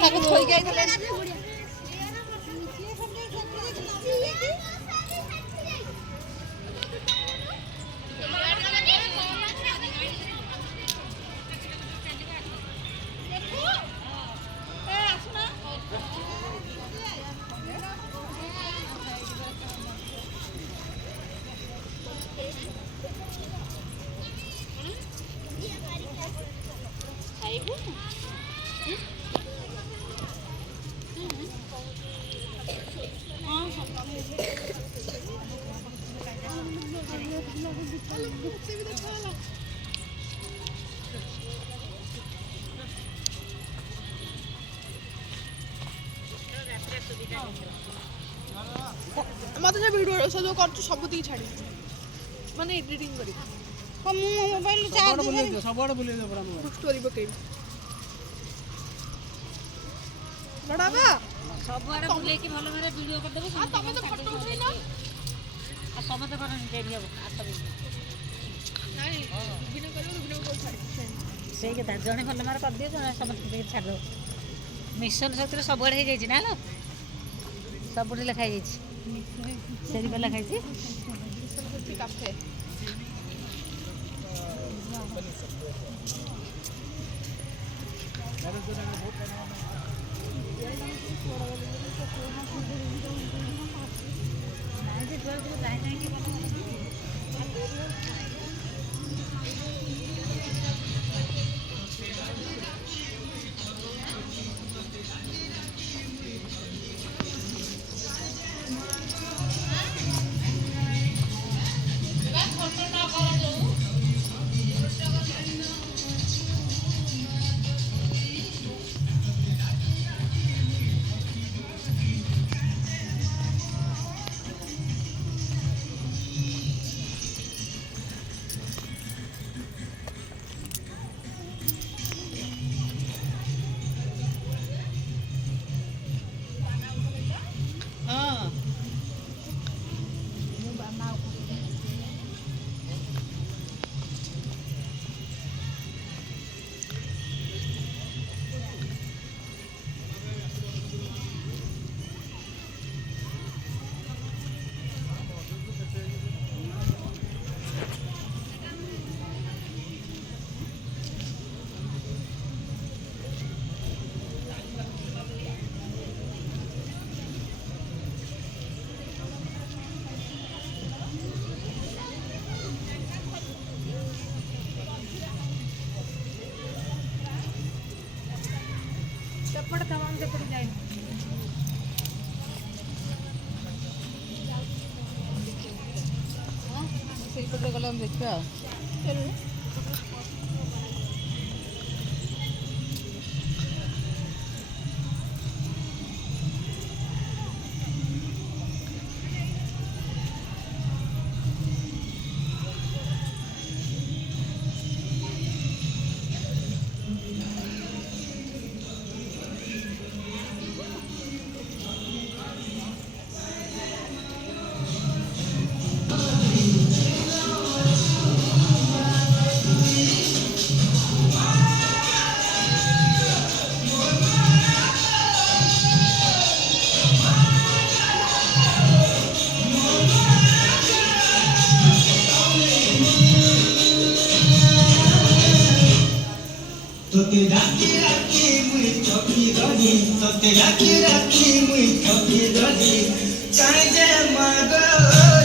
ତାକୁ ଥୋଇକି ଆଇଥିଲେ मत वीडियो सब कर सब छाड़ी माने एडिटिंग करी मो मोबाइल चार्ज सबड बुले दे बड़ा मोबाइल स्टोरी पकई बड़ाबा सबड बुले की भलो मेरे वीडियो कर देबे आ तमे तो फोटो उठै ना आ समते कर देरी अब आ तबे नाही वीडियो को छाड़ी से के जणे भलो मार कर दियो जणे समते के छाड़ दो मिशन सत्र सबड हे जाई छी ना लो सबड लिखा जाई छी सेरी वाला खाई छी काफे गला देखा Te la quiero aquí muy copia de allí, cae de mago.